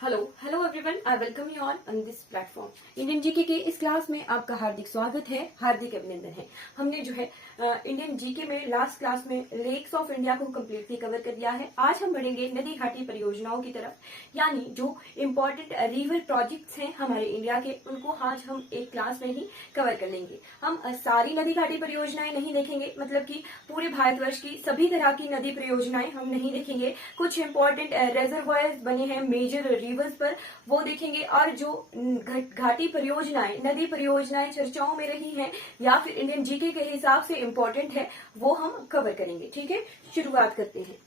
Hello everyone, I welcome you all on this platform. Indian GK के इस class में आपका हार्दिक स्वागत है, हार्दिक अभिनंदन है। हमने जो है इंडियन जीके में लास्ट क्लास में लेक्स ऑफ इंडिया को कम्प्लीटली कवर कर दिया है। आज हम बढ़ेंगे नदी घाटी परियोजनाओं की तरफ, यानी जो इम्पोर्टेंट रिवर प्रोजेक्ट्स हैं हमारे इंडिया के, उनको आज हम एक क्लास में ही कवर कर लेंगे। हम सारी नदी घाटी परियोजनाएं नहीं देखेंगे, मतलब कि पूरे भारतवर्ष की सभी तरह की नदी परियोजनाएं हम नहीं देखेंगे। कुछ इम्पोर्टेंट रिजर्वायर्स बने हैं मेजर रिवर्स पर, वो देखेंगे। और जो घाटी परियोजनाएं, नदी परियोजनाएं चर्चाओं में रही हैं या फिर इंडियन जीके के हिसाब से इम्पोर्टेंट है, वो हम कवर करेंगे। ठीक है, शुरुआत करते हैं।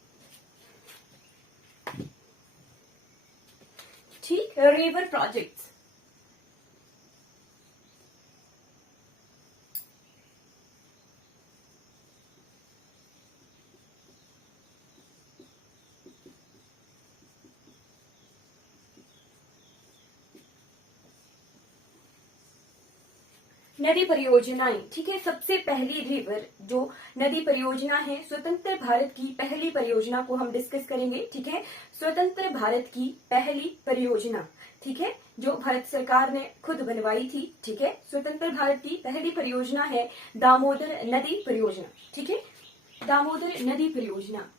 ठीक, रिवर प्रोजेक्ट्स। नदी परियोजनाएं, ठीक है। सबसे पहली रिवर जो नदी परियोजना है, स्वतंत्र भारत की पहली परियोजना को हम डिस्कस करेंगे। ठीक है, स्वतंत्र भारत की पहली परियोजना, ठीक है, जो भारत सरकार ने खुद बनवाई थी। ठीक है, स्वतंत्र भारत की पहली परियोजना है दामोदर नदी परियोजना। ठीक है, दामोदर नदी परियोजना।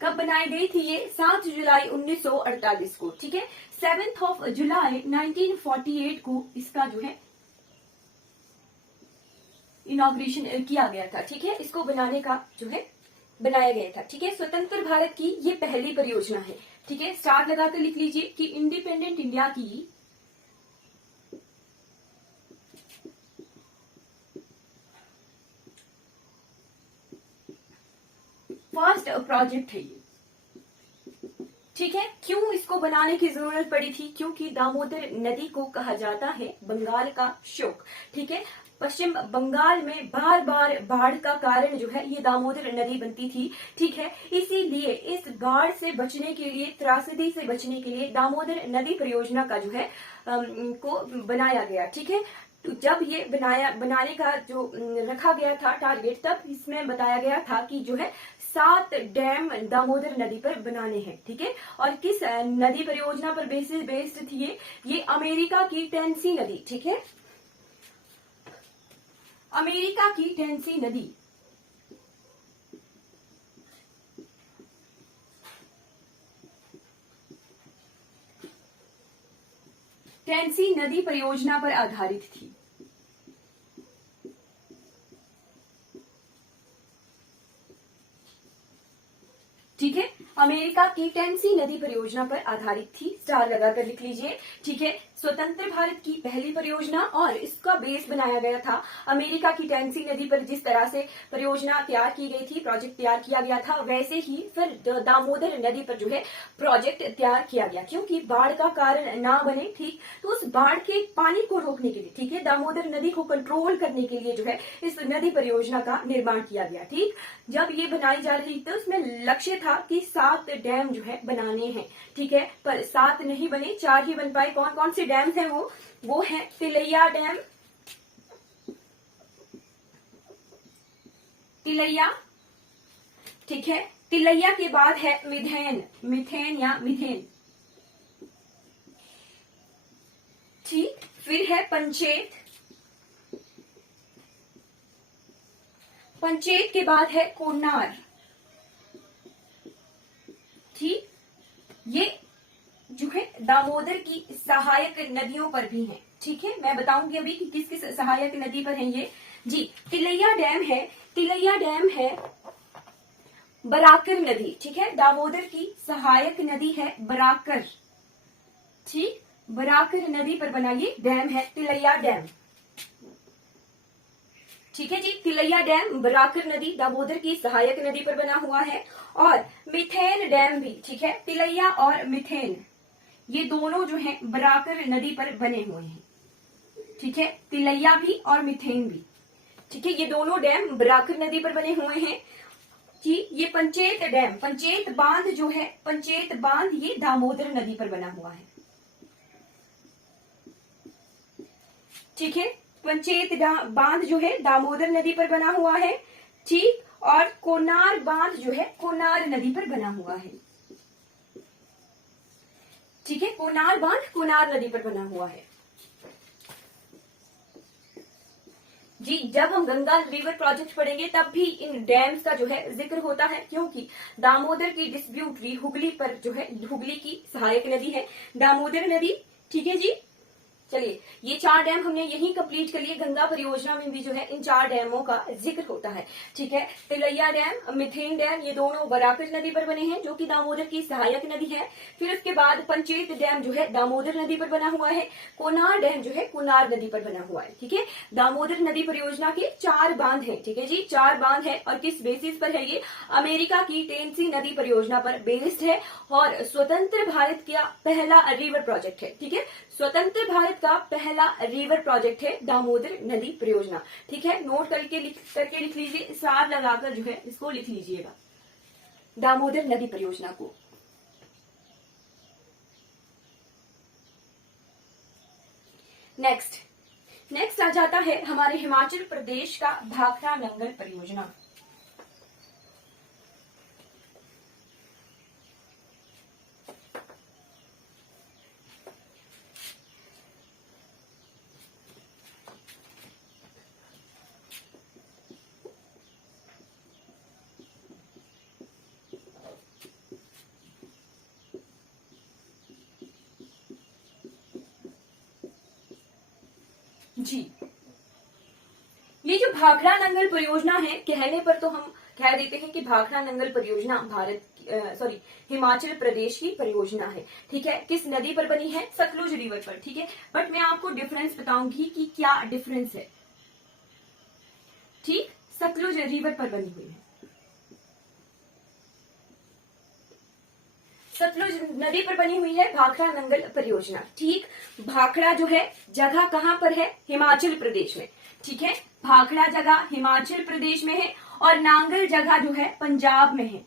कब बनाई गई थी ये? 7 जुलाई 1948 को। ठीक है, 7 जुलाई 1948 को इसका जो है इनॉग्रेशन किया गया था। ठीक है, इसको बनाने का जो है बनाया गया था। ठीक है, स्वतंत्र भारत की ये पहली परियोजना है। ठीक है, स्टार लगाकर लिख लीजिए कि इंडिपेंडेंट इंडिया की फर्स्ट प्रोजेक्ट है ये। ठीक है, क्यों इसको बनाने की जरूरत पड़ी थी? क्योंकि दामोदर नदी को कहा जाता है बंगाल का शोक। ठीक है, पश्चिम बंगाल में बार बार बाढ़ का कारण जो है ये दामोदर नदी बनती थी। ठीक है, इसीलिए इस बाढ़ से बचने के लिए, त्रासदी से बचने के लिए दामोदर नदी परियोजना का जो है को बनाया गया। ठीक है, तो जब ये बनाने का जो रखा गया था टारगेट, तब इसमें बताया गया था कि जो है 7 डैम दामोदर नदी पर बनाने हैं। ठीक है, और किस नदी परियोजना पर बेस्ड थी ये अमेरिका की टेनेसी नदी। ठीक है, अमेरिका की टेनेसी नदी। टेनेसी नदी परियोजना पर आधारित थी। ठीक है, अमेरिका की टेनेसी नदी परियोजना पर आधारित थी। स्टार लगाकर लिख लीजिए। ठीक है, स्वतंत्र भारत की पहली परियोजना और इसका बेस बनाया गया था अमेरिका की टेनेसी नदी पर। जिस तरह से परियोजना तैयार की गई थी, प्रोजेक्ट तैयार किया गया था, वैसे ही फिर दामोदर नदी पर जो है प्रोजेक्ट तैयार किया गया, क्योंकि बाढ़ का कारण ना बने। ठीक, तो उस बाढ़ के पानी को रोकने के लिए, ठीक है, दामोदर नदी को कंट्रोल करने के लिए जो है इस नदी परियोजना का निर्माण किया गया। ठीक, जब ये बनाई जा रही थी, उसमें लक्ष्य था कि 7 डैम जो है बनाने हैं। ठीक है, पर 7 नहीं बने, 4 ही बन पाए। कौन कौन से डैम हैं वो है तिलैया डैम, तिलैया। ठीक है, तिलैया के बाद है मिथेन या मिथेन। ठीक, फिर है पंचेत, पंचेत के बाद है कोन्नार। ठीक, ये जो है दामोदर की सहायक नदियों पर भी हैं। ठीक है, मैं बताऊंगी अभी कि किस किस सहायक नदी पर है ये। जी, तिलैया डैम है, तिलैया डैम है बराकर नदी। ठीक है, दामोदर की सहायक नदी है बराकर। ठीक, बराकर नदी पर बना ये डैम है तिलैया डैम। ठीक है जी, तिलैया डैम बराकर नदी दामोदर की सहायक नदी पर बना हुआ है। और मिथेन डैम भी, ठीक है, तिलैया और मिथेन, ये दोनों जो है बराकर नदी पर बने हुए हैं। ठीक है, तिलैया भी और मिथेन भी। ठीक है, ये दोनों डैम बराकर नदी पर बने हुए हैं। जी, ये पंचेत डैम, पंचेत बांध जो है, पंचेत बांध ये दामोदर नदी पर बना हुआ है। ठीक है, बांध जो है दामोदर नदी पर बना हुआ है, ठीक। और कोनार बांध जो है कोनार नदी पर बना हुआ है, ठीक है। कोनार बांध कोनार नदी पर बना हुआ है जी। जब हम गंगा रिवर प्रोजेक्ट पढ़ेंगे तब भी इन डैम्स का जो है जिक्र होता है, क्योंकि दामोदर की डिस्ट्रीब्यूटरी हुगली पर जो है, हुगली की सहायक नदी है दामोदर नदी, ठीक है जी। चलिए, ये 4 डैम हमने यही कंप्लीट कर लिए। गंगा परियोजना में भी जो है इन 4 डैमों का जिक्र होता है, ठीक है। तिलैया डैम, मिथेन डैम, ये दोनों बराकर नदी पर बने हैं जो कि दामोदर की सहायक नदी है। फिर उसके बाद पंचेत डैम जो है दामोदर नदी पर बना हुआ है। कोनार डैम जो है कोनार नदी पर बना हुआ है, ठीक है। दामोदर नदी परियोजना के 4 बांध है, ठीक है जी, 4 बांध है। और किस बेसिस पर है ये? अमेरिका की टेनेसी नदी परियोजना पर बेस्ड है और स्वतंत्र भारत का पहला रिवर प्रोजेक्ट है, ठीक है। स्वतंत्र भारत का पहला रिवर प्रोजेक्ट है दामोदर नदी परियोजना, ठीक है। नोट करके लिख लीजिए, स्टार लगाकर जो है इसको लिख लीजिएगा, दामोदर नदी परियोजना को। नेक्स्ट आ जाता है हमारे हिमाचल प्रदेश का भाखड़ा नंगल परियोजना। जी, ये जो भाखड़ा नंगल परियोजना है, कहने पर तो हम कह देते हैं कि भाखड़ा नंगल परियोजना हिमाचल प्रदेश की परियोजना है, ठीक है। किस नदी पर बनी है? सतलुज रिवर पर, ठीक है। बट मैं आपको डिफरेंस बताऊंगी कि क्या डिफरेंस है, ठीक। सतलुज रिवर पर बनी हुई है, सतलुज नदी पर बनी हुई है भाखड़ा नंगल परियोजना, ठीक। भाखड़ा जो है जगह कहां पर है? हिमाचल प्रदेश में, ठीक है। भाखड़ा जगह हिमाचल प्रदेश में है और नांगल जगह जो है पंजाब में है,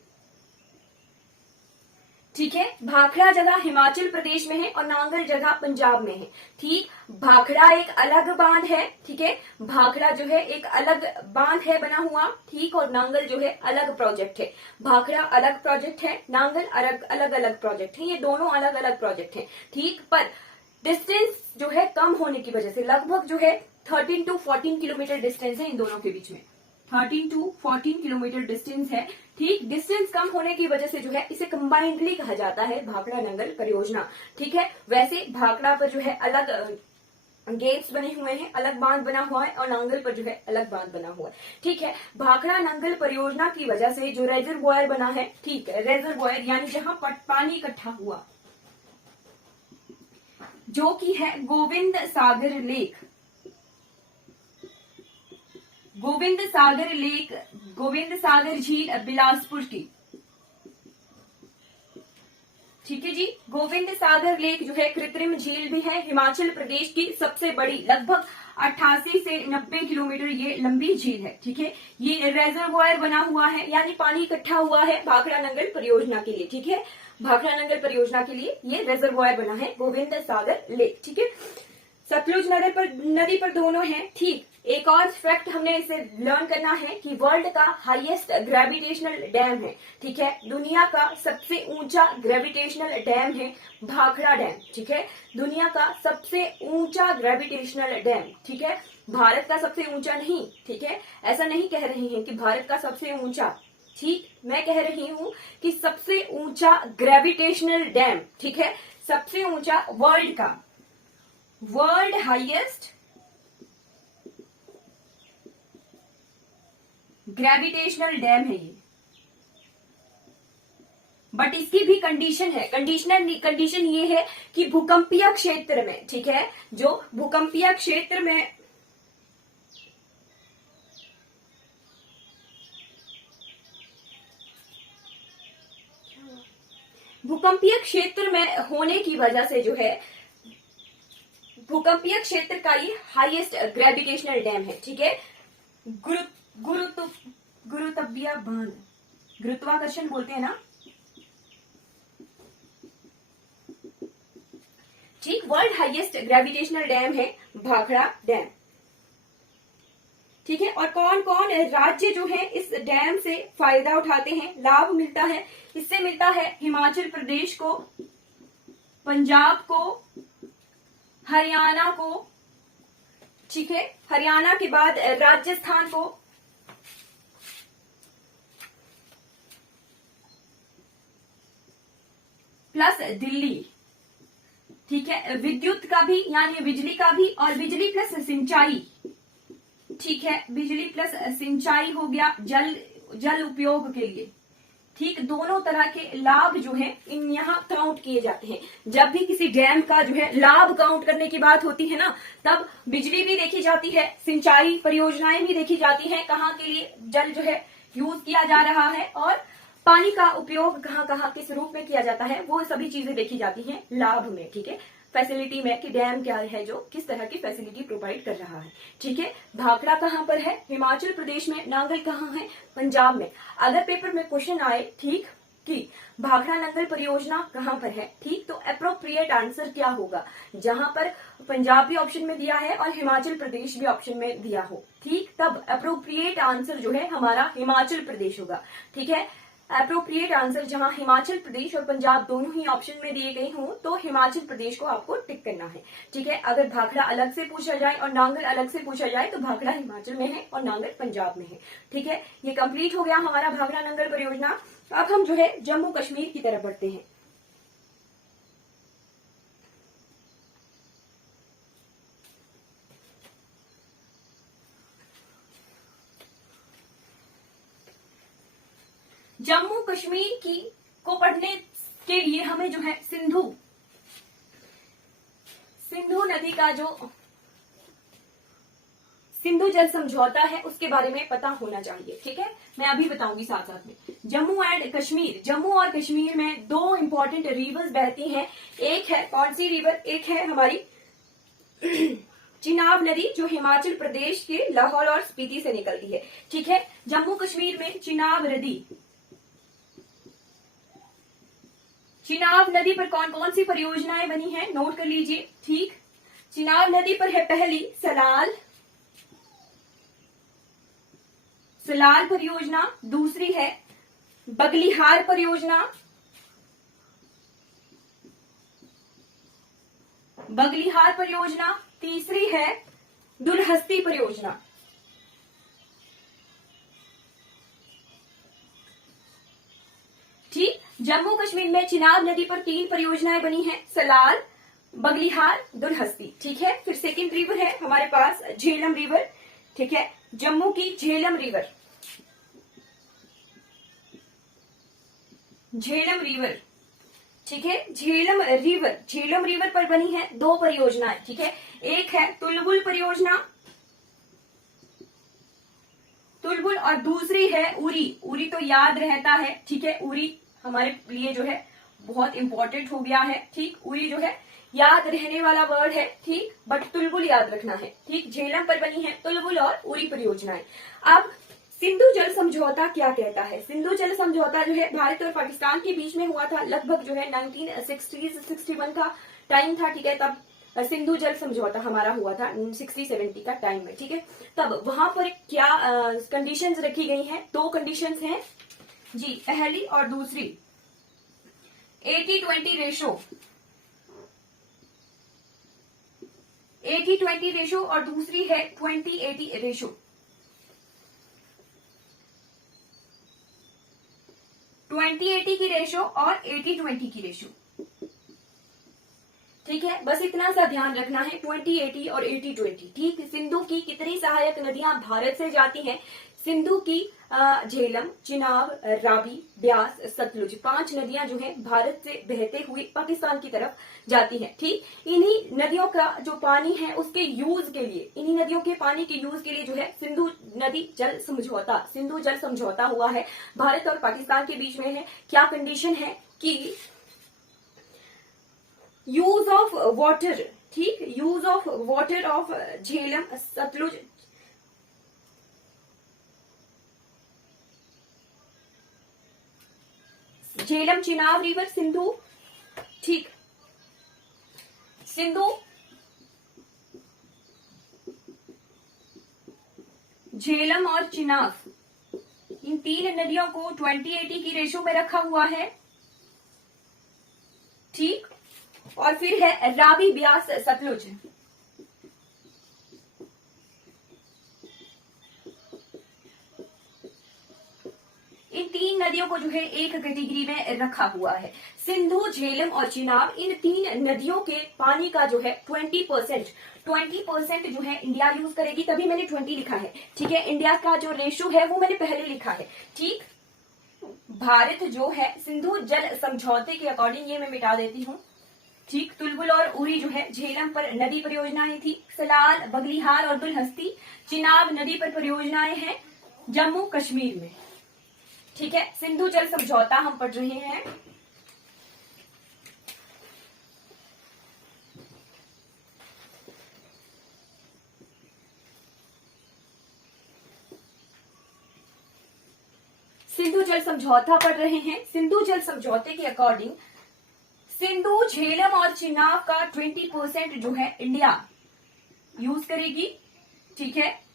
ठीक है। भाखड़ा जगह हिमाचल प्रदेश में है और नांगल जगह पंजाब में है, ठीक। भाखड़ा एक अलग बांध है, ठीक है। भाखड़ा जो है एक अलग बांध है बना हुआ, ठीक। और नांगल जो है अलग प्रोजेक्ट है। भाखड़ा अलग प्रोजेक्ट है, नांगल अलग प्रोजेक्ट है। ये दोनों अलग अलग प्रोजेक्ट है, ठीक। पर डिस्टेंस जो है कम होने की वजह से लगभग जो है 13 to 14 किलोमीटर डिस्टेंस है इन दोनों के बीच में, 13 to 14 किलोमीटर डिस्टेंस है, ठीक। डिस्टेंस कम होने की वजह से जो है इसे कंबाइंडली कहा जाता है भाखड़ा नंगल परियोजना, ठीक है। वैसे भाखड़ा पर जो है अलग गेट्स बने हुए हैं, अलग बांध बना हुआ है, और नांगल पर जो है अलग बांध बना हुआ है, ठीक है। भाखड़ा नंगल परियोजना की वजह से जो रेजरवॉयर बना है, ठीक है, रेजरवॉयर यानी जहां पानी इकट्ठा हुआ, जो कि है गोविंद सागर लेक, गोविंद सागर झील बिलासपुर की, ठीक है जी। गोविंद सागर लेक जो है कृत्रिम झील भी है, हिमाचल प्रदेश की सबसे बड़ी, लगभग 88 से 90 किलोमीटर ये लंबी झील है, ठीक है। ये रेजरवॉयर बना हुआ है यानी पानी इकट्ठा हुआ है भाखड़ा नंगल परियोजना के लिए, ठीक है। भाखड़ा नंगल परियोजना के लिए ये रेजरवॉयर बना है गोविंद सागर लेक, ठीक है। सतलुज नदी पर दोनों हैं, ठीक। एक और फैक्ट हमने इसे लर्न करना है कि वर्ल्ड का हाईएस्ट ग्रेविटेशनल डैम है, ठीक है। दुनिया का सबसे ऊंचा ग्रेविटेशनल डैम है भाखड़ा डैम, ठीक है। दुनिया का सबसे ऊंचा ग्रेविटेशनल डैम, ठीक है। भारत का सबसे ऊंचा नहीं, ठीक है। ऐसा नहीं कह रहे हैं कि भारत का सबसे ऊंचा, ठीक। मैं कह रही हूं कि सबसे ऊंचा ग्रेविटेशनल डैम, ठीक है। सबसे ऊंचा वर्ल्ड हाईएस्ट ग्रेविटेशनल डैम है ये। बट इसकी भी कंडीशन है, कंडीशन ये है कि भूकंपीय क्षेत्र में, ठीक है, जो भूकंपीय क्षेत्र में होने की वजह से जो है भूकंपीय क्षेत्र का ये हाईएस्ट ग्रेविटेशनल डैम है, ठीक है। गुरुत्वीय बांध, गुरुत्वाकर्षण बोलते हैं ना, ठीक। वर्ल्ड हाईएस्ट ग्रेविटेशनल डैम है भाखड़ा डैम, ठीक है। और कौन कौन राज्य जो है इस डैम से फायदा उठाते हैं, लाभ मिलता है? इससे मिलता है हिमाचल प्रदेश को, पंजाब को, हरियाणा को, ठीक है। हरियाणा के बाद राजस्थान को, प्लस दिल्ली, ठीक है। विद्युत का भी यानी बिजली का भी, और बिजली प्लस सिंचाई, ठीक है। बिजली प्लस सिंचाई हो गया, जल उपयोग के लिए, ठीक। दोनों तरह के लाभ जो है इन यहाँ काउंट किए जाते हैं। जब भी किसी डैम का जो है लाभ काउंट करने की बात होती है ना, तब बिजली भी देखी जाती है, सिंचाई परियोजनाएं भी देखी जाती हैं, कहाँ के लिए जल जो है यूज किया जा रहा है, और पानी का उपयोग कहाँ कहाँ किस रूप में किया जाता है, वो सभी चीजें देखी जाती हैं लाभ में, ठीक है। फैसिलिटी में कि डैम क्या है जो किस तरह की फैसिलिटी प्रोवाइड कर रहा है, ठीक है। भाखड़ा कहाँ पर है? हिमाचल प्रदेश में। नांगल कहाँ है? पंजाब में। अगर पेपर में क्वेश्चन आए, ठीक, कि भाखड़ा नंगल परियोजना कहाँ पर है, ठीक, तो अप्रोप्रिएट आंसर क्या होगा? जहां पर पंजाब भी ऑप्शन में दिया है और हिमाचल प्रदेश भी ऑप्शन में दिया हो, ठीक, तब अप्रोप्रिएट आंसर जो है हमारा हिमाचल प्रदेश होगा, ठीक है। अप्रोप्रिएट आंसर जहां हिमाचल प्रदेश और पंजाब दोनों ही ऑप्शन में दिए गए हों तो हिमाचल प्रदेश को आपको टिक करना है, ठीक है। अगर भाखड़ा अलग से पूछा जाए और नांगल अलग से पूछा जाए तो भाखड़ा हिमाचल में है और नांगल पंजाब में है, ठीक है। ये कंप्लीट हो गया हमारा भाखड़ा नंगल परियोजना। अब हम जो है जम्मू कश्मीर की तरफ बढ़ते हैं। जम्मू कश्मीर की को पढ़ने के लिए हमें जो है सिंधु नदी का जो सिंधु जल समझौता है उसके बारे में पता होना चाहिए, ठीक है। मैं अभी बताऊंगी साथ साथ में। जम्मू एंड कश्मीर, जम्मू और कश्मीर में दो इंपॉर्टेंट रिवर्स बहती हैं। एक है कौन सी रिवर? एक है हमारी चिनाब नदी जो हिमाचल प्रदेश के लाहौल और स्पीति से निकलती है, ठीक है। जम्मू कश्मीर में चिनाब नदी पर कौन कौन सी परियोजनाएं बनी हैं, नोट कर लीजिए, ठीक। चिनाब नदी पर है पहली सलाल परियोजना, दूसरी है बगलिहार परियोजना, तीसरी है दुलहस्ती परियोजना, ठीक। जम्मू कश्मीर में चिनाब नदी पर 3 परियोजनाएं बनी हैं, सलाल, बगलिहार, दुलहस्ती, ठीक है। फिर सेकंड रिवर है हमारे पास झेलम रिवर, ठीक है। जम्मू की झेलम रिवर, ठीक है। झेलम रिवर पर बनी है 2 परियोजनाएं, ठीक है। एक है तुलबुल परियोजना, और दूसरी है उरी तो याद रहता है, ठीक है। उरी हमारे लिए जो है बहुत इंपॉर्टेंट हो गया है, ठीक। उरी जो है याद रहने वाला वर्ड है, ठीक, बट तुलबुल याद रखना है, ठीक। झेलम पर बनी है तुलबुल और उरी परियोजनाएं। अब सिंधु जल समझौता क्या कहता है? सिंधु जल समझौता जो है भारत और पाकिस्तान के बीच में हुआ था, लगभग जो है 1960-61 का टाइम था, ठीक है। तब सिंधु जल समझौता हमारा हुआ था 60-70 का टाइम में, ठीक है। तब वहां पर क्या कंडीशंस रखी गई हैं? 2 कंडीशंस हैं जी, पहली और दूसरी 80-20 रेशो और दूसरी है 20-80 रेशो। 20-80 की रेशो और 80-20 की रेशो, ठीक है। बस इतना सा ध्यान रखना है, 20-80 और 80-20, ठीक। सिंधु की कितनी सहायक नदियां भारत से जाती हैं? सिंधु की झेलम, चिनाब, रावी, ब्यास, सतलुज, 5 नदियां जो हैं भारत से बहते हुए पाकिस्तान की तरफ जाती हैं, ठीक। इन्हीं नदियों का जो पानी है उसके यूज के लिए, इन्हीं नदियों के पानी के यूज के लिए जो है सिंधु जल समझौता हुआ है भारत और पाकिस्तान के बीच में है। क्या कंडीशन है कि यूज ऑफ वाटर, ठीक, use of water of Jhelum, Sutlej, Jhelum, Chenab river, Sindhu, ठीक। झेलम और चिनाब, इन 3 नदियों को 20-80 की रेशो में रखा हुआ है। ठीक, और फिर है रावी, ब्यास, सतलुज। इन 3 नदियों को जो है एक कैटेगरी में रखा हुआ है। सिंधु, झेलम और चिनाब, इन 3 नदियों के पानी का जो है 20% जो है इंडिया यूज करेगी, तभी मैंने 20 लिखा है। ठीक है, इंडिया का जो रेशो है वो मैंने पहले लिखा है। ठीक, भारत जो है सिंधु जल समझौते के अकॉर्डिंग, ये मैं मिटा देती हूँ। ठीक, तुलबुल और उरी जो है झेलम पर नदी परियोजनाएं थी। सलाल, बगलिहार और दुलहस्ती चिनाब नदी पर परियोजनाएं हैं जम्मू कश्मीर में। ठीक है, सिंधु जल समझौता हम पढ़ रहे हैं। सिंधु जल समझौता पढ़ रहे हैं। सिंधु जल समझौते के अकॉर्डिंग सिंधु, झेलम और चिनाब का 20% जो है इंडिया यूज करेगी। ठीक है,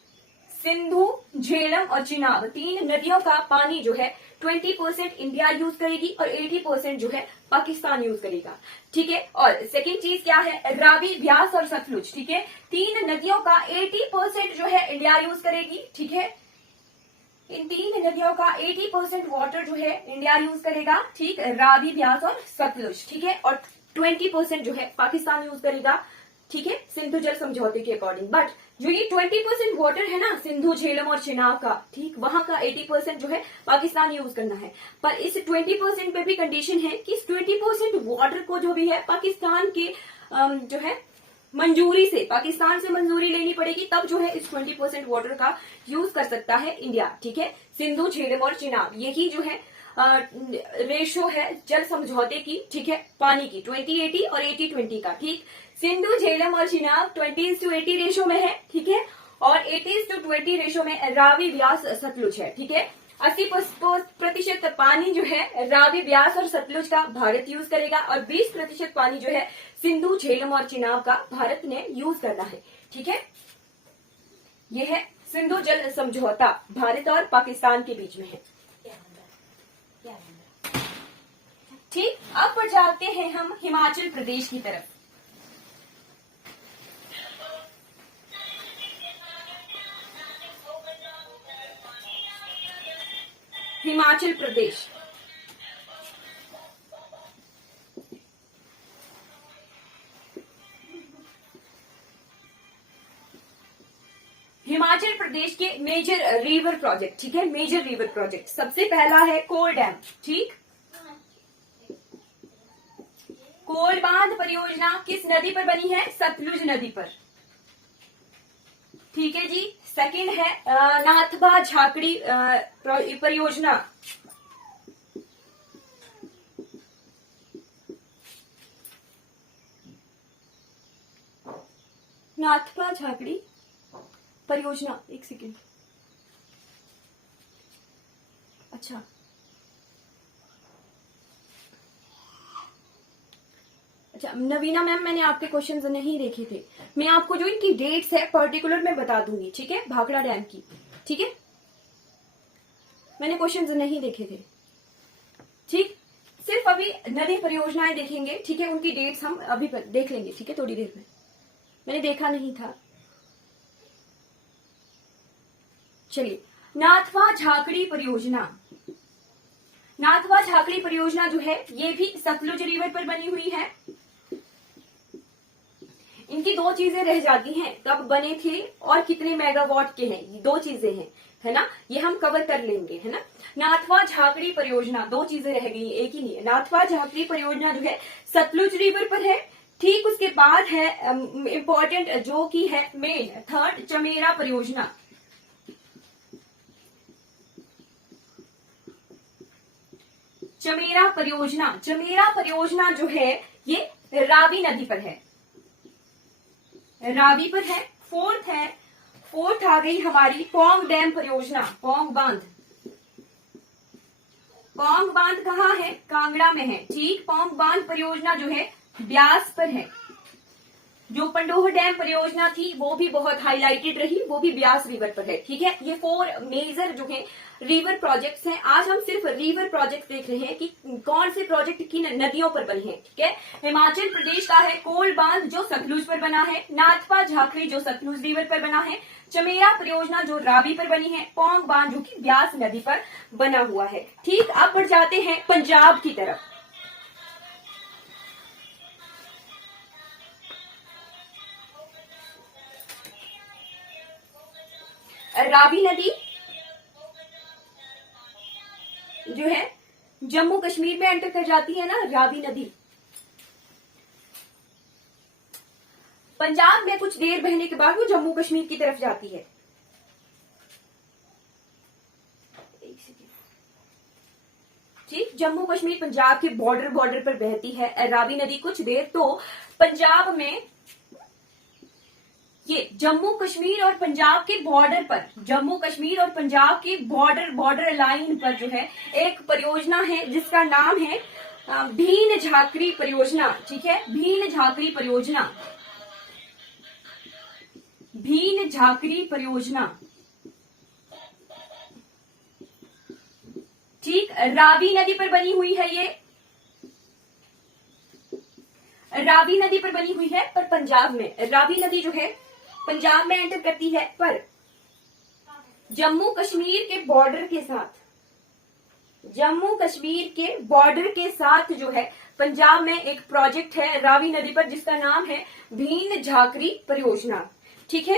सिंधु, झेलम और चिनाब 3 नदियों का पानी जो है 20% इंडिया यूज करेगी और 80% जो है पाकिस्तान यूज करेगा। ठीक है, और सेकेंड चीज क्या है, रावी, ब्यास और सतलुज। ठीक है, 3 नदियों का 80% जो है इंडिया यूज करेगी। ठीक है, इन 3 नदियों का 80% वाटर जो है इंडिया यूज करेगा। ठीक, रावी, ब्यास और सतलुज। ठीक है, और 20% जो है पाकिस्तान यूज करेगा। ठीक है, सिंधु जल समझौते के अकॉर्डिंग। बट जो ये 20% वाटर है ना सिंधु, झेलम और चिनाब का, ठीक, वहां का 80% जो है पाकिस्तान यूज करना है। पर इस 20% पे भी कंडीशन है कि इस 20% वाटर को जो भी है पाकिस्तान के जो है मंजूरी से, पाकिस्तान से मंजूरी लेनी पड़ेगी, तब जो है इस 20% वाटर का यूज कर सकता है इंडिया। ठीक है, सिंधु, झेलम और चिनाब, यही जो है रेशो है जल समझौते की। ठीक है, पानी की 20-80 और 80-20 का। ठीक, सिंधु, झेलम और चिनाब 20:80 रेशो में है। ठीक है, और 80:20 रेशो में रावी, ब्यास, सतलुज है। ठीक है, 80% पानी जो है रावी, ब्यास और सतलुज का भारत यूज करेगा और 20% पानी जो है सिंधु, झेलम और चिनाब का भारत ने यूज करना है। ठीक है, यह है सिंधु जल समझौता भारत और पाकिस्तान के बीच में है। ठीक, अब बढ़ जाते हैं हम हिमाचल प्रदेश की तरफ। हिमाचल प्रदेश, हिमाचल प्रदेश के मेजर रिवर प्रोजेक्ट। ठीक है, मेजर रिवर प्रोजेक्ट, सबसे पहला है कोल डैम। ठीक, कोल बांध परियोजना किस नदी पर बनी है, सतलुज नदी पर। ठीक है जी, सेकंड है नाथबा झाकड़ी परियोजना, नाथबा झाकड़ी परियोजना, एक सेकेंड। अच्छा, नवीना मैम, मैंने आपके क्वेश्चंस नहीं देखे थे। मैं आपको जो इनकी डेट्स है पर्टिकुलर में बता दूंगी। ठीक है, भाखड़ा डैम की। ठीक है, मैंने क्वेश्चंस नहीं देखे थे। ठीक, सिर्फ अभी नदी परियोजनाएं देखेंगे। ठीक है, उनकी डेट्स हम अभी देख लेंगे। ठीक है, थोड़ी देर में, मैंने देखा नहीं था। चलिए, नाथवा झाकड़ी परियोजना, नाथवा झाकड़ी परियोजना जो है ये भी सतलुज रिवर पर बनी हुई है। इनकी 2 चीजें रह जाती हैं, कब बने थे और कितने मेगावाट के हैं, ये 2 चीजें हैं, है ना, ये हम कवर कर लेंगे, है ना। नाथवा झाकड़ी परियोजना, 2 चीजें रह गई, एक ही नहीं है। नाथवा झाकड़ी परियोजना जो है सतलुज रिवर पर है। ठीक, उसके बाद है इंपॉर्टेंट जो की है मेन, थर्ड, चमेरा परियोजना। चमेरा परियोजना, चमेरा परियोजना जो है ये रावी नदी पर है, रावी पर है। फोर्थ आ गई हमारी पौंग डैम परियोजना, पौंग बांध। पौंग बांध कहाँ है, कांगड़ा में है। ठीक, पौंग बांध परियोजना जो है ब्यास पर है। जो पंडोह डैम परियोजना थी वो भी बहुत हाईलाइटेड रही, वो भी ब्यास रिवर पर है। ठीक है, ये 4 मेजर जो है रिवर प्रोजेक्ट्स हैं। आज हम सिर्फ रिवर प्रोजेक्ट देख रहे हैं कि कौन से प्रोजेक्ट किन नदियों पर बने हैं। ठीक है, हिमाचल प्रदेश का है कोल बांध जो सतलुज पर बना है, नाथपा झाखरी जो सतलुज रिवर पर बना है, चमेरा परियोजना जो रावी पर बनी है, पौंग बांध जो कि ब्यास नदी पर बना हुआ है। ठीक, अब बढ़ जाते हैं पंजाब की तरफ। रावी नदी जो है जम्मू कश्मीर में एंटर कर जाती है ना, रावी नदी पंजाब में कुछ देर बहने के बाद वो जम्मू कश्मीर की तरफ जाती है। ठीक, जम्मू कश्मीर पंजाब के बॉर्डर पर बहती है रावी नदी। कुछ देर तो पंजाब में ये जम्मू कश्मीर और पंजाब के बॉर्डर पर, जम्मू कश्मीर और पंजाब के बॉर्डर लाइन पर जो है एक परियोजना है जिसका नाम है भीन झाकरी परियोजना। ठीक है, भीन झाकरी परियोजना, भीन झाकरी परियोजना। ठीक, रावी नदी पर बनी हुई है, ये रावी नदी पर बनी हुई है। पर पंजाब में रावी नदी जो है पंजाब में एंटर करती है, पर जम्मू कश्मीर के बॉर्डर के साथ, जम्मू कश्मीर के बॉर्डर के साथ जो है पंजाब में एक प्रोजेक्ट है रावी नदी पर जिसका नाम है भीन झाकरी परियोजना। ठीक है,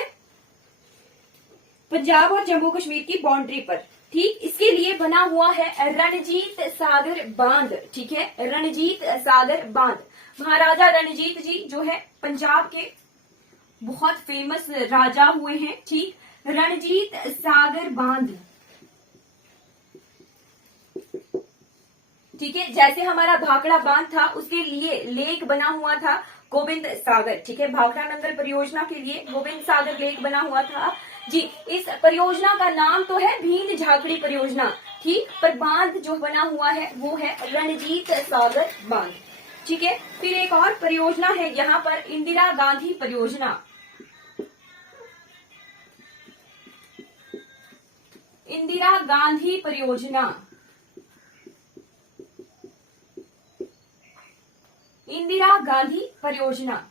पंजाब और जम्मू कश्मीर की बाउंड्री पर। ठीक, इसके लिए बना हुआ है रणजीत सागर बांध। ठीक है, रणजीत सागर बांध। महाराजा रणजीत जी जो है पंजाब के बहुत फेमस राजा हुए हैं। ठीक, रणजीत सागर बांध। ठीक है, जैसे हमारा भाखड़ा बांध था उसके लिए लेक बना हुआ था गोविंद सागर। ठीक है, भाखड़ा नंगल परियोजना के लिए गोविंद सागर लेक बना हुआ था जी। इस परियोजना का नाम तो है भीन झाकड़ी परियोजना। ठीक, पर बांध जो बना हुआ है वो है रणजीत सागर बांध। ठीक है, फिर एक और परियोजना है यहाँ पर इंदिरा गांधी परियोजना। इंदिरा गांधी परियोजना, इंदिरा गांधी परियोजना।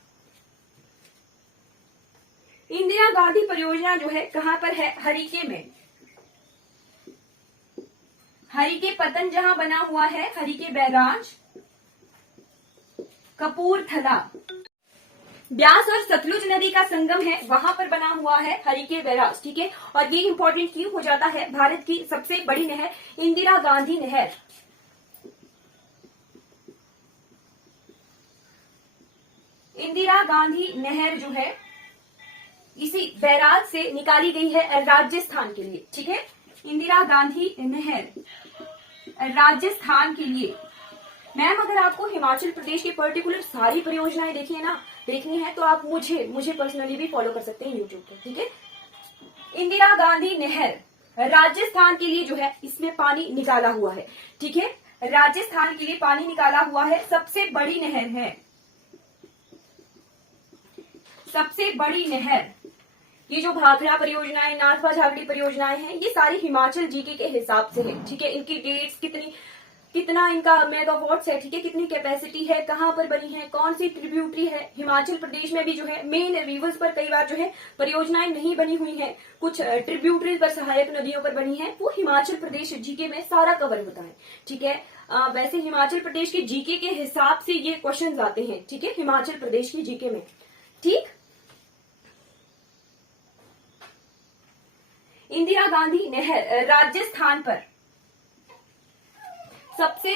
इंदिरा गांधी परियोजना जो है कहां पर है, हरिके में। हरिके पतन जहां बना हुआ है, हरिके बैराज कपूरथला। ब्यास और सतलुज नदी का संगम है, वहां पर बना हुआ है हरिके बैराज। ठीक है, और ये इंपॉर्टेंट क्यों हो जाता है, भारत की सबसे बड़ी नहर इंदिरा गांधी नहर, इंदिरा गांधी नहर जो है इसी बैराज से निकाली गई है राजस्थान के लिए। ठीक है, इंदिरा गांधी नहर राजस्थान के लिए। मैम अगर आपको हिमाचल प्रदेश के पर्टिकुलर सारी परियोजनाएं देखनी है तो आप मुझे पर्सनली भी फॉलो कर सकते हैं यूट्यूब पे। ठीक है, इंदिरा गांधी नहर राजस्थान के लिए जो है इसमें पानी निकाला हुआ है। ठीक है, राजस्थान के लिए पानी निकाला हुआ है, सबसे बड़ी नहर है, सबसे बड़ी नहर। ये जो भाखड़ा परियोजनाएं, नाथपा झाकड़ी परियोजनाएं हैं, ये सारी हिमाचल जीके के हिसाब से है। ठीक है, इनकी डेट्स कितना इनका मेगावाट्स है। ठीक है, कितनी कैपेसिटी है, कहां पर बनी है, कौन सी ट्रिब्यूटरी है। हिमाचल प्रदेश में भी जो है मेन रिवर्स पर कई बार जो है परियोजनाएं नहीं बनी हुई है, कुछ ट्रिब्यूटरी पर, सहायक नदियों पर बनी है, वो हिमाचल प्रदेश जीके में सारा कवर होता है। ठीक है, वैसे हिमाचल प्रदेश के जीके के हिसाब से ये क्वेश्चन आते हैं। ठीक है, हिमाचल प्रदेश की जीके में। ठीक, इंदिरा गांधी नहर राजस्थान पर, सबसे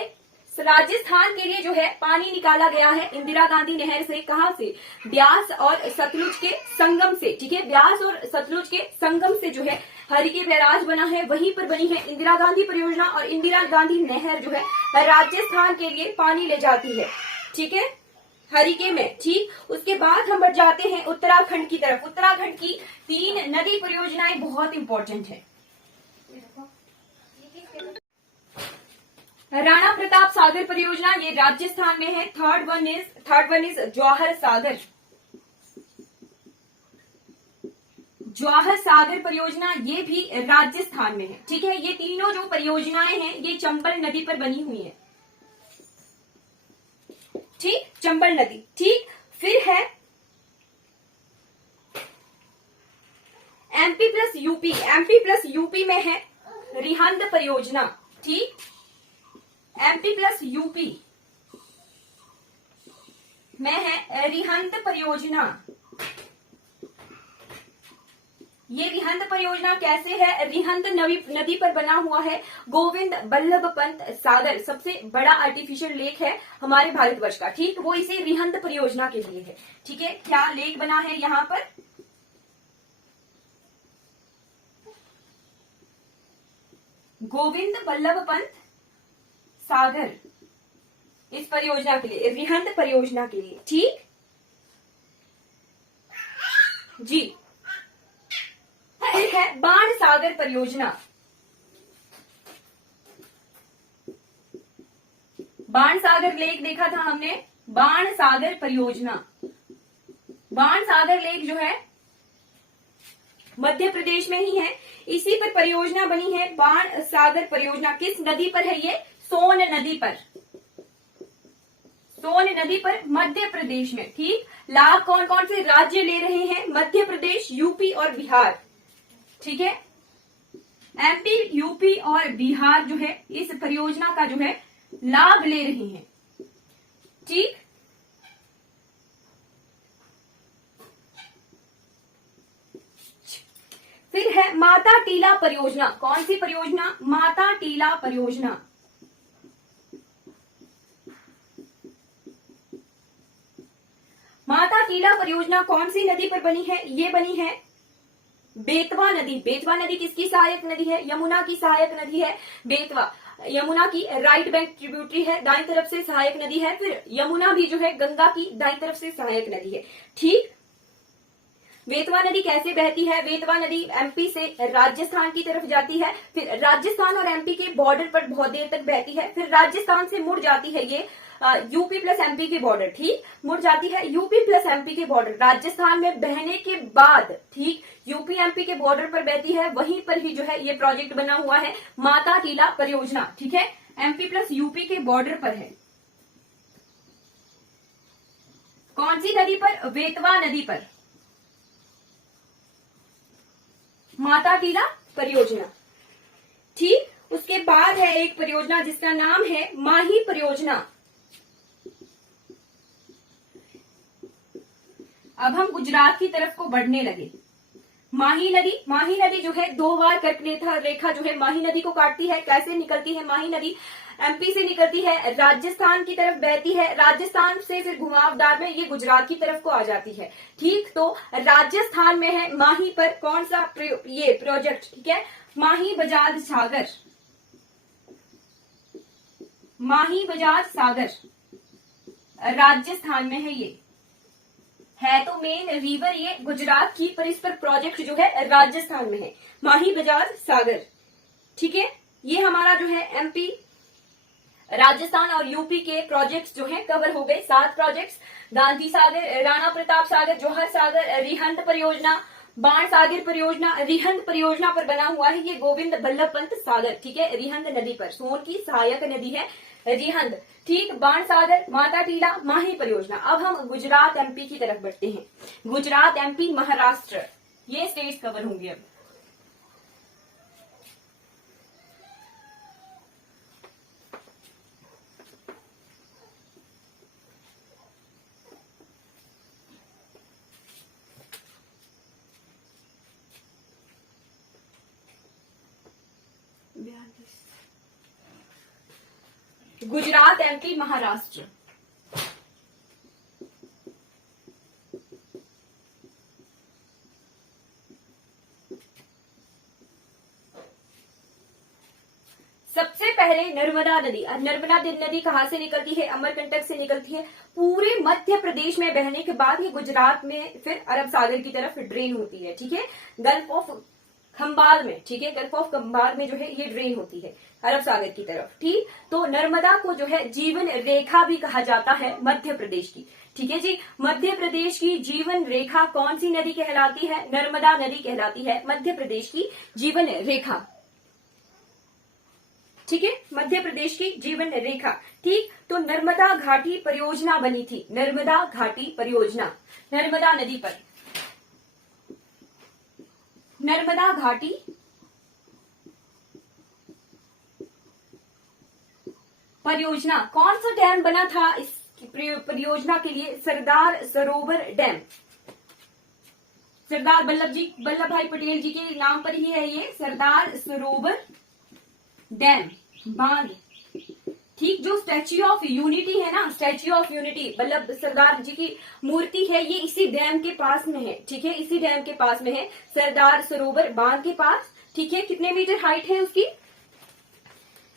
राजस्थान के लिए जो है पानी निकाला गया है इंदिरा गांधी नहर से। कहां से, ब्यास और सतलुज के संगम से। ठीक है, ब्यास और सतलुज के संगम से जो है हरिके बैराज बना है, वहीं पर बनी है इंदिरा गांधी परियोजना। और इंदिरा गांधी नहर जो है राजस्थान के लिए पानी ले जाती है। ठीक है, हरिके में। ठीक, उसके बाद हम बढ़ जाते हैं उत्तराखंड की तरफ। उत्तराखंड की 3 नदी परियोजनाएं बहुत इंपॉर्टेंट है। राणा प्रताप सागर परियोजना, ये राजस्थान में है। थर्ड वन इज जौहर सागर, जवाहर सागर परियोजना ये भी राजस्थान में है। ठीक है, ये तीनों जो परियोजनाएं हैं ये चंबल नदी पर बनी हुई है। ठीक, चंबल नदी। ठीक, फिर है MP plus UP. MP plus UP में है रिहंद परियोजना। ठीक, एमपी प्लस यूपी में है रिहंद परियोजना। ये रिहंद परियोजना कैसे है? रिहंद नदी पर बना हुआ है गोविंद बल्लभ पंत सागर, सबसे बड़ा आर्टिफिशियल लेक है हमारे भारतवर्ष का। ठीक, वो इसे रिहंद परियोजना के लिए है। ठीक है, क्या लेक बना है यहाँ पर? गोविंद बल्लभ पंत सागर, इस परियोजना के लिए, रिहंद परियोजना के लिए। ठीक जी। फिर है बाण सागर परियोजना। बाण सागर लेक देखा था हमने, बाण सागर परियोजना। बाण सागर लेक जो है मध्य प्रदेश में ही है, इसी पर परियोजना बनी है बाण सागर परियोजना। किस नदी पर है ये? सोन नदी पर। सोन नदी पर मध्य प्रदेश में। ठीक, लाभ कौन कौन से राज्य ले रहे हैं? मध्य प्रदेश, यूपी और बिहार। ठीक है, एमपी, यूपी और बिहार जो है इस परियोजना का जो है लाभ ले रहे हैं। ठीक, फिर है माता टीला परियोजना। कौन सी परियोजना? माता टीला परियोजना। माता टीला परियोजना कौन सी नदी पर बनी है? ये बनी है बेतवा नदी। बेतवा नदी किसकी सहायक नदी है? यमुना की सहायक नदी है बेतवा। यमुना की राइट बैंक ट्रिब्यूटरी है, दाईं तरफ से सहायक नदी है। फिर यमुना भी जो है गंगा की दाईं तरफ से सहायक नदी है। ठीक, बेतवा नदी कैसे बहती है? बेतवा नदी एमपी से राजस्थान की तरफ जाती है, फिर राजस्थान और एमपी के बॉर्डर पर बहुत देर तक बहती है, फिर राजस्थान से मुड़ जाती है ये यूपी प्लस एमपी के बॉर्डर। ठीक, मुड़ जाती है यूपी प्लस एमपी के बॉर्डर। राजस्थान में बहने के बाद ठीक यूपी एमपी के बॉर्डर पर बहती है, वहीं पर ही जो है ये प्रोजेक्ट बना हुआ है माता टीला परियोजना। ठीक है, एमपी प्लस यूपी के बॉर्डर पर है। कौन सी नदी पर? बेतवा नदी पर माता टीला परियोजना। ठीक, उसके बाद है एक परियोजना जिसका नाम है माही परियोजना। अब हम गुजरात की तरफ को बढ़ने लगे। माही नदी जो है दो बार कर्करेखा रेखा जो है माही नदी को काटती है। कैसे निकलती है माही नदी? एमपी से निकलती है, राजस्थान की तरफ बहती है, राजस्थान से फिर घुमावदार में ये गुजरात की तरफ को आ जाती है। ठीक, तो राजस्थान में है माही पर कौन सा ये प्रोजेक्ट? ठीक है, माही बजाज सागर। माही बजाज सागर राजस्थान में है। ये है तो मेन रिवर ये गुजरात की, पर इस पर प्रोजेक्ट जो है राजस्थान में है, माही बजाज सागर। ठीक है, ये हमारा जो है एमपी, राजस्थान और यूपी के प्रोजेक्ट्स जो हैं कवर हो गए। 7 प्रोजेक्ट्स, गांधी सागर, राणा प्रताप सागर, जौहर सागर, रिहंद परियोजना, बाण सागर परियोजना। रिहंद परियोजना पर बना हुआ है ये गोविंद बल्लभ पंत सागर। ठीक है, रिहंद नदी पर, सोन की सहायक नदी है रिहंद। ठीक, बाण सागर, माता टीला, माही परियोजना। अब हम गुजरात एमपी की तरफ बढ़ते हैं। गुजरात, एमपी, महाराष्ट्र, ये स्टेट्स कवर होंगे अब। गुजरात, एमपी, महाराष्ट्र। सबसे पहले नर्मदा नदी। नर्मदा नदी कहां से निकलती है? अमरकंटक से निकलती है, पूरे मध्य प्रदेश में बहने के बाद ये गुजरात में फिर अरब सागर की तरफ ड्रेन होती है। ठीक है, गल्फ ऑफ खंबाल में, ठीक है, गल्फ ऑफ खंबाल में जो है ये ड्रेन होती है अरब सागर की तरफ। ठीक, तो नर्मदा को जो है जीवन रेखा भी कहा जाता है मध्य प्रदेश की। ठीक है जी, मध्य प्रदेश की जीवन रेखा कौन सी नदी कहलाती है? नर्मदा नदी कहलाती है मध्य प्रदेश की जीवन रेखा। ठीक है, मध्य प्रदेश की जीवन रेखा। ठीक, तो नर्मदा घाटी परियोजना बनी थी, नर्मदा घाटी परियोजना, नर्मदा नदी पर नर्मदा घाटी परियोजना। कौन सा डैम बना था इस परियोजना के लिए? सरदार सरोवर डैम, सरदार वल्लभ भाई पटेल जी के नाम पर ही है ये सरदार सरोवर डैम बांध। ठीक, जो स्टैच्यू ऑफ यूनिटी है ना, स्टैच्यू ऑफ यूनिटी वल्लभ सरदार जी की मूर्ति है, ये इसी डैम के पास में है। ठीक है, इसी डैम के पास में है, सरदार सरोवर बांध के पास। ठीक है, कितने मीटर हाइट है उसकी?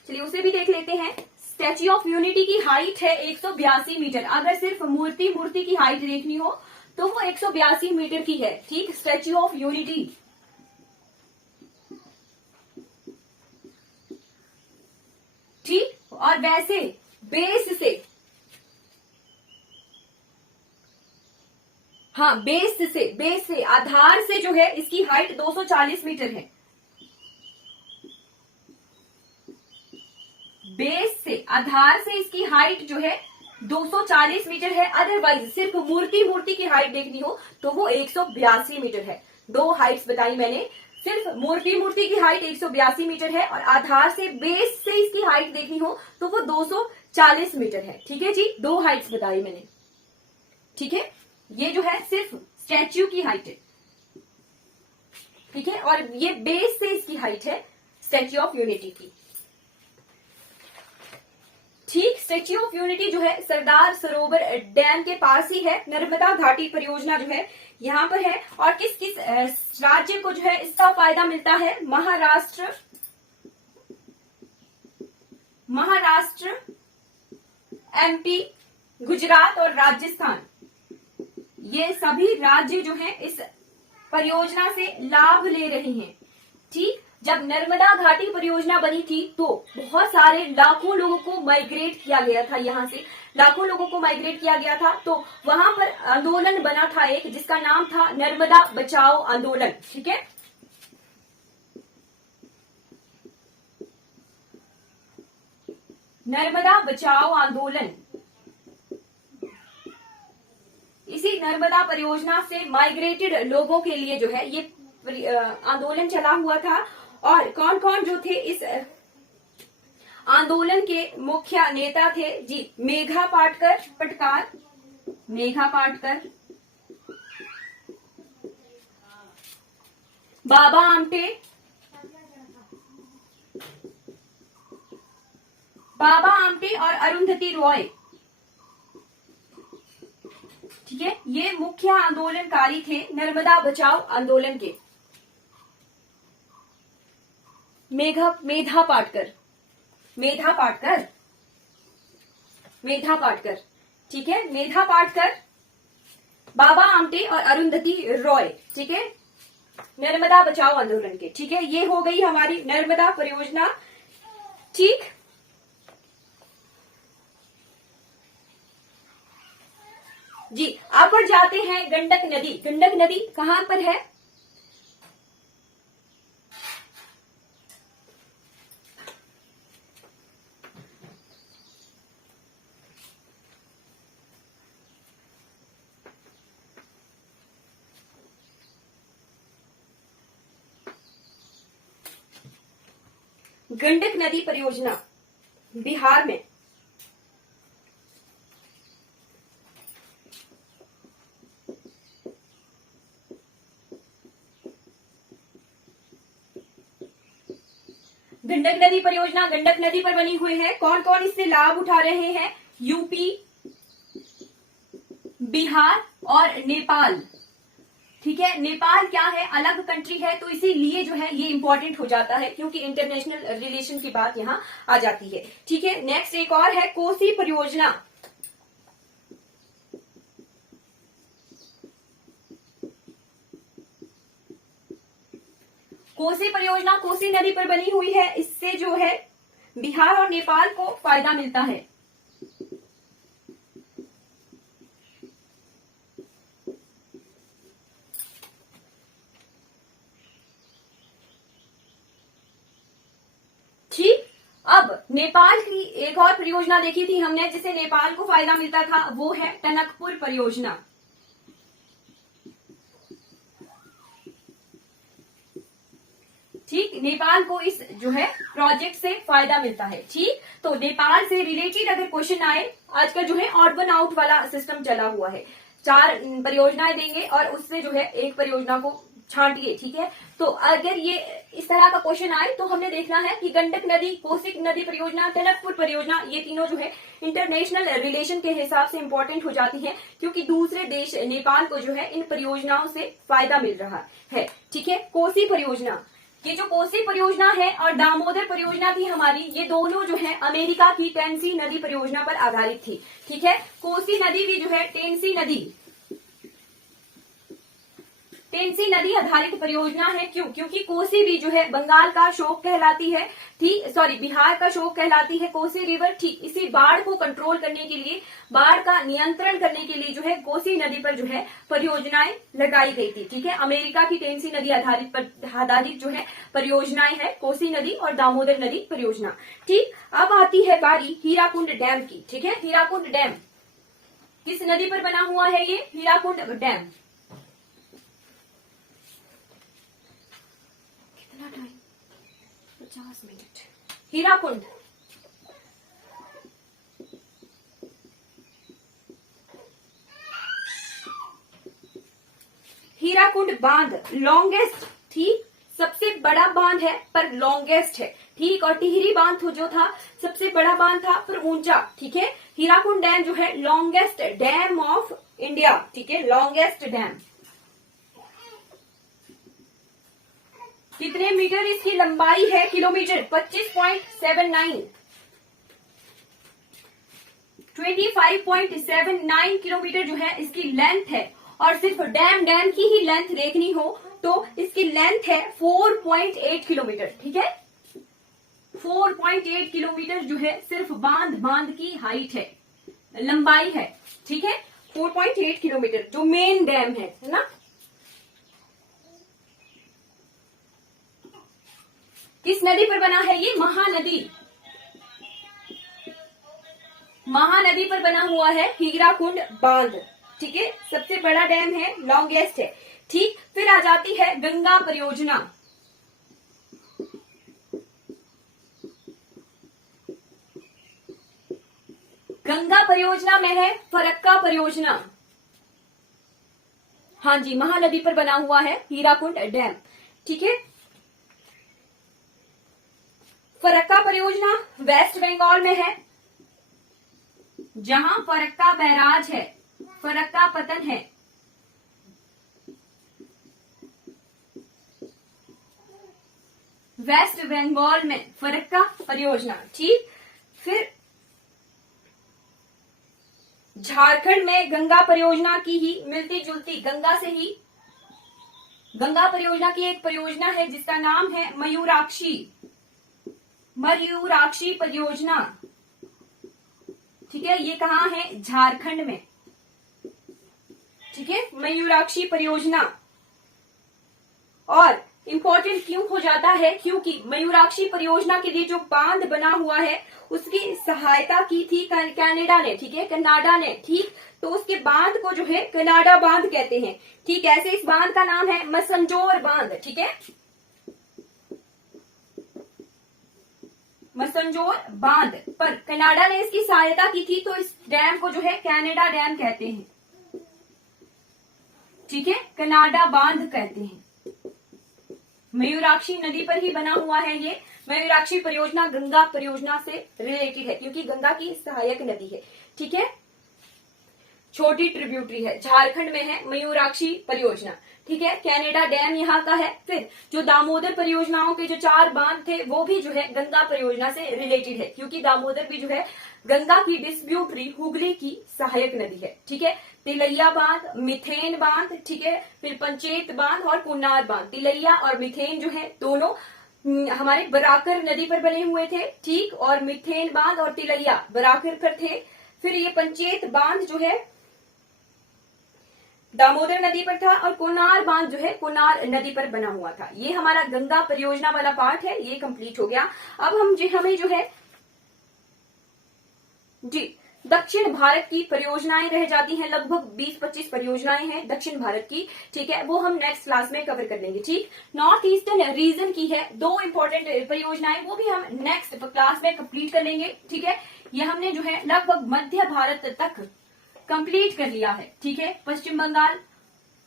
चलिए उसे भी देख लेते हैं। स्टैच्यू ऑफ यूनिटी की हाइट है 182 मीटर। अगर सिर्फ मूर्ति की हाइट देखनी हो तो वो 182 मीटर की है। ठीक, स्टैच्यू ऑफ यूनिटी। ठीक, और वैसे बेस से, हाँ बेस से आधार से जो है इसकी हाइट 240 मीटर है। बेस से, आधार से इसकी हाइट जो है 240 मीटर है। अदरवाइज सिर्फ मूर्ति की हाइट देखनी हो तो वो 182 मीटर है। दो हाइट्स बताई मैंने, सिर्फ मूर्ति की हाइट 182 मीटर है और आधार से बेस से इसकी हाइट देखनी हो तो वो 240 मीटर है। ठीक है जी, दो हाइट्स बताई मैंने। ठीक है, ये जो है सिर्फ स्टैच्यू की हाइट है। ठीक है, और ये बेस से इसकी हाइट है स्टैच्यू ऑफ यूनिटी की। ठीक, स्टैच्यू ऑफ यूनिटी जो है सरदार सरोवर डैम के पास ही है। नर्मदा घाटी परियोजना जो है यहाँ पर है। और किस किस राज्य को जो है इसका फायदा मिलता है? महाराष्ट्र, एमपी, गुजरात और राजस्थान, ये सभी राज्य जो हैं इस परियोजना से लाभ ले रहे हैं। ठीक, जब नर्मदा घाटी परियोजना बनी थी तो बहुत सारे लाखों लोगों को माइग्रेट किया गया था, यहां से लाखों लोगों को माइग्रेट किया गया था। तो वहां पर आंदोलन बना था एक, जिसका नाम था नर्मदा बचाओ आंदोलन। ठीक है, नर्मदा बचाओ आंदोलन। इसी नर्मदा परियोजना से माइग्रेटेड लोगों के लिए जो है ये आंदोलन चला हुआ था। और कौन कौन जो थे इस आंदोलन के मुख्य नेता थे जी? मेघा पाटकर, बाबा आमटे और अरुंधति रॉय। ठीक है, ये मुख्य आंदोलनकारी थे नर्मदा बचाओ आंदोलन के। मेधा पाटकर, ठीक है, मेधा पाटकर, बाबा आमटे और अरुंधति रॉय। ठीक है, नर्मदा बचाओ आंदोलन के। ठीक है, ये हो गई हमारी नर्मदा परियोजना। ठीक, जी आप पर जाते हैं गंडक नदी। गंडक नदी कहां पर है? गंडक नदी परियोजना बिहार में। गंडक नदी परियोजना गंडक नदी पर बनी हुई है। कौन कौन इससे लाभ उठा रहे हैं? यूपी, बिहार और नेपाल। ठीक है, नेपाल क्या है? अलग कंट्री है, तो इसीलिए जो है ये इंपॉर्टेंट हो जाता है, क्योंकि इंटरनेशनल रिलेशन की बात यहाँ आ जाती है। ठीक है, नेक्स्ट एक और है कोसी परियोजना। कोसी परियोजना कोसी नदी पर बनी हुई है, इससे जो है बिहार और नेपाल को फायदा मिलता है। ठीक, अब नेपाल की एक और परियोजना देखी थी हमने जिससे नेपाल को फायदा मिलता था, वो है टनकपुर परियोजना। ठीक, नेपाल को इस जो है प्रोजेक्ट से फायदा मिलता है। ठीक, तो नेपाल से रिलेटेड अगर क्वेश्चन आए, आज का जो है ऑड वन आउट वाला सिस्टम चला हुआ है, 4 परियोजनाएं देंगे और उससे जो है एक परियोजना को छांटिए। ठीक है, तो अगर ये इस तरह का क्वेश्चन आए तो हमने देखना है कि गंडक नदी, कोसी नदी परियोजना, टनकपुर परियोजना, ये तीनों जो है इंटरनेशनल रिलेशन के हिसाब से इंपॉर्टेंट हो जाती हैं, क्योंकि दूसरे देश नेपाल को जो है इन परियोजनाओं से फायदा मिल रहा है। ठीक है, कोसी परियोजना, ये जो कोसी परियोजना है और दामोदर परियोजना थी हमारी, ये दोनों जो है अमेरिका की टेनेसी नदी परियोजना पर आधारित थी। ठीक है, कोसी नदी भी जो है टेनेसी नदी आधारित परियोजना है। क्यों? क्योंकि कोसी भी जो है बंगाल का शोक कहलाती है, ठीक, सॉरी बिहार का शोक कहलाती है कोसी रिवर। ठीक, इसी बाढ़ को कंट्रोल करने के लिए, बाढ़ का नियंत्रण करने के लिए जो है कोसी नदी पर जो है परियोजनाएं लगाई गई थी। ठीक है, अमेरिका की टेनेसी नदी आधारित जो है परियोजनाएं है कोसी नदी और दामोदर नदी परियोजना। ठीक, अब आती है बारी हीराकुंड डैम की। ठीक है, हीराकुंड डैम किस नदी पर बना हुआ है? ये हीराकुंड डैम। कितना टाइम? 50 मिनट। हीराकुंड हीराकुंड बांध लॉन्गेस्ट, ठीक, सबसे बड़ा बांध है पर लॉन्गेस्ट है। ठीक, और टिहरी बांध जो था सबसे बड़ा बांध था पर ऊंचा। ठीक है, हीराकुंड डैम जो है लॉन्गेस्ट डैम ऑफ इंडिया। ठीक है, लॉन्गेस्ट डैम। कितने मीटर इसकी लंबाई है? किलोमीटर 25.79, 25.79 किलोमीटर जो है इसकी लेंथ है। और सिर्फ डैम की ही लेंथ देखनी हो तो इसकी लेंथ है 4.8 किलोमीटर। ठीक है, 4.8 किलोमीटर जो है सिर्फ बांध की हाइट है, लंबाई है। ठीक है, 4.8 किलोमीटर जो मेन डैम है ना। किस नदी पर बना है ये? महानदी। महानदी पर बना हुआ है हीराकुंड बांध। ठीक है, सबसे बड़ा डैम है, लॉन्गेस्ट है। ठीक, फिर आ जाती है गंगा परियोजना। गंगा परियोजना में है फरक्का परियोजना। हाँ जी, महानदी पर बना हुआ है हीराकुंड डैम। ठीक है, फरक्का परियोजना वेस्ट बंगाल में है, जहां फरक्का बैराज है, फरक्का पतन है। वेस्ट बंगाल में फरक्का परियोजना। ठीक, फिर झारखंड में गंगा परियोजना की ही मिलती जुलती, गंगा से ही गंगा परियोजना की एक परियोजना है जिसका नाम है मयूराक्षी परियोजना। ठीक है, ये कहाँ है? झारखंड में। ठीक है, मयूराक्षी परियोजना। और इंपॉर्टेंट क्यों हो जाता है? क्योंकि मयूराक्षी परियोजना के लिए जो बांध बना हुआ है उसकी सहायता की थी कनाडा ने। ठीक है, कनाडा ने। ठीक, तो उसके बांध को जो है कनाडा बांध कहते हैं। ठीक, ऐसे इस बांध का नाम है मसंजोर बांध। ठीक है, मसंजोर बांध पर कनाडा ने इसकी सहायता की थी, तो इस डैम को जो है कनाडा डैम कहते हैं। ठीक है, कनाडा बांध कहते हैं। मयूराक्षी नदी पर ही बना हुआ है ये। मयूराक्षी परियोजना गंगा परियोजना से रिलेटेड है क्योंकि गंगा की सहायक नदी है। ठीक है, छोटी ट्रिब्यूटरी है, झारखंड में है मयूराक्षी परियोजना। ठीक है, कनाडा डैम यहाँ का है। फिर जो दामोदर परियोजनाओं के जो 4 बांध थे वो भी जो है गंगा परियोजना से रिलेटेड है, क्योंकि दामोदर भी जो है गंगा की डिस्ट्रीब्यूटरी हुगली की सहायक नदी है। ठीक है, तिलैया बांध, मिथेन बांध, ठीक है, फिर पंचेत बांध और कुन्नार बांध। तिलैया और मिथेन जो है दोनों हमारे बराकर नदी पर बने हुए थे, ठीक, और मिथेन बांध और तिलैया बराकर पर थे। फिर ये पंचेत बांध जो है दामोदर नदी पर था, और कोनार बांध जो है कोनार नदी पर बना हुआ था। ये हमारा गंगा परियोजना वाला पार्ट है, ये कंप्लीट हो गया। अब हमें जो है जी दक्षिण भारत की परियोजनाएं रह जाती हैं, लगभग 20-25 परियोजनाएं हैं दक्षिण भारत की, ठीक है, वो हम नेक्स्ट क्लास में कवर कर लेंगे, ठीक। नॉर्थ ईस्टर्न रीजन की है 2 इंपॉर्टेंट परियोजनाएं, वो भी हम नेक्स्ट क्लास में कंप्लीट कर लेंगे, ठीक है। ये हमने जो है लगभग मध्य भारत तक कंप्लीट कर लिया है, ठीक है। पश्चिम बंगाल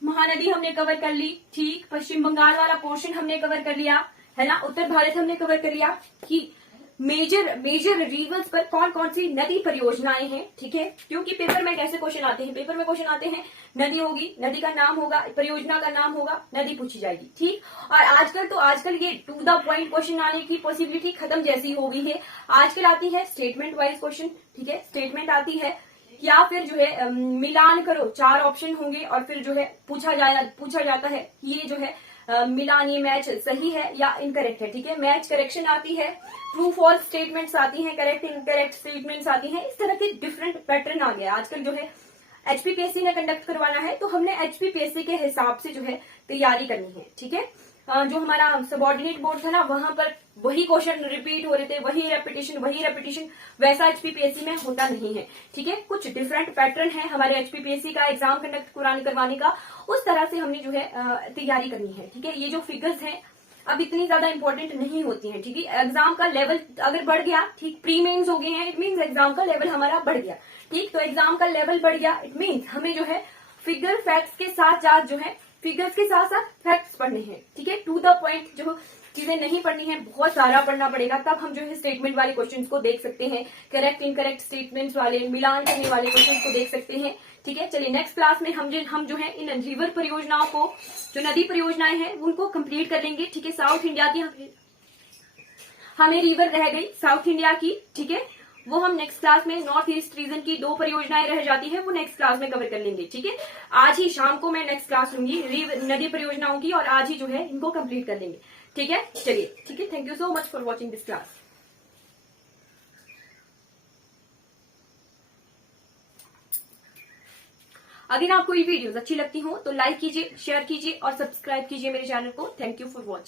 महानदी हमने कवर कर ली, ठीक, पश्चिम बंगाल वाला पोर्शन हमने कवर कर लिया, है ना। उत्तर भारत हमने कवर कर लिया कि मेजर रिवर्स पर कौन कौन सी नदी परियोजनाएं हैं, ठीक है। क्योंकि पेपर में कैसे क्वेश्चन आते हैं, पेपर में क्वेश्चन आते हैं, नदी होगी, नदी का नाम होगा, परियोजना का नाम होगा, नदी पूछी जाएगी, ठीक। और आजकल ये टू द पॉइंट क्वेश्चन आने की पॉसिबिलिटी खत्म जैसी हो गई है। आजकल आती है स्टेटमेंट वाइज क्वेश्चन, ठीक है, स्टेटमेंट आती है, या फिर जो है मिलान करो, 4 ऑप्शन होंगे और फिर जो है पूछा जाता है ये जो है मिलान, ये मैच सही है या इनकरेक्ट है, ठीक है। मैच करेक्शन आती है, ट्रू फॉल्स स्टेटमेंट्स आती हैं, करेक्ट इनकरेक्ट स्टेटमेंट्स आती हैं। इस तरह के डिफरेंट पैटर्न आ गया। आजकल जो है एचपीपीएससी ने कंडक्ट करवाना है, तो हमने एचपीपीएससी के हिसाब से जो है तैयारी करनी है, ठीक है। जो हमारा सबऑर्डिनेट बोर्ड था ना, वहां पर वही क्वेश्चन रिपीट हो रहे थे, वही रेपिटेशन, वैसा एचपीपीएससी में होता नहीं है, ठीक है। कुछ डिफरेंट पैटर्न है हमारे एचपीपीएससी का एग्जाम कंडक्ट करवाने का, उस तरह से हमने जो है तैयारी करनी है, ठीक है। ये जो फिगर्स हैं अब इतनी ज्यादा इंपॉर्टेंट नहीं होती हैं, ठीक है। एग्जाम का लेवल अगर बढ़ गया, ठीक, प्री मेंस हो गए हैं, इट मीन्स एग्जाम का लेवल हमारा बढ़ गया, ठीक। तो एग्जाम का लेवल बढ़ गया, इट मीन्स हमें जो है फिगर फैक्ट्स के साथ साथ जो है फिगर्स के साथ साथ फैक्ट्स पढ़ने हैं, ठीक है। टू द पॉइंट जो चीजें नहीं पढ़नी है, बहुत सारा पढ़ना पड़ेगा, तब हम जो है स्टेटमेंट वाले क्वेश्चंस को देख सकते हैं, करेक्ट इनकरेक्ट स्टेटमेंट्स वाले, मिलान करने वाले क्वेश्चंस को देख सकते हैं, ठीक है। चलिए नेक्स्ट क्लास में हम जो है इन रिवर परियोजनाओं को, जो नदी परियोजनाएं हैं उनको कंप्लीट कर लेंगे, ठीक है। साउथ इंडिया की हमें रिवर रह गई साउथ इंडिया की, ठीक है, वो हम नेक्स्ट क्लास में, नॉर्थ ईस्ट रीजन की 2 परियोजनाएं रह जाती हैं, वो नेक्स्ट क्लास में कवर कर लेंगे, ठीक है। आज ही शाम को मैं नेक्स्ट क्लास लूंगी नदी परियोजनाओं की, और आज ही जो है इनको कंप्लीट कर लेंगे, ठीक है। चलिए, ठीक है, thank you so much for watching this class. अगर आपको ये वीडियोस अच्छी लगती हो तो लाइक कीजिए, शेयर कीजिए और सब्सक्राइब कीजिए मेरे चैनल को। Thank you for watching.